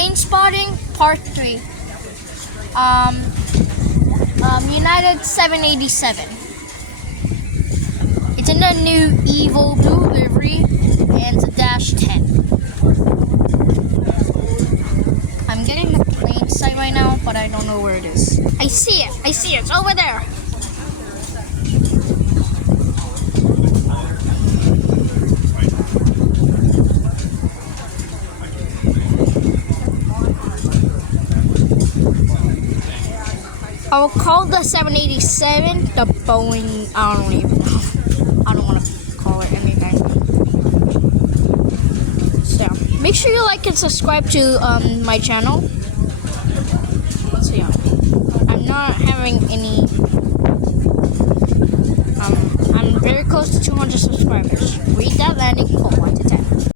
Plane spotting, part 3. United 787. It's in the new Evil Blue livery, and it's a -10. I'm getting the plane sight right now, but I don't know where it is. I see it. It's over there. I will call the 787 the Boeing. I don't even know. I don't want to call it anything. So make sure you like and subscribe to my channel. So yeah, I'm not having any. I'm very close to 200 subscribers. Read that landing call 1 to 10.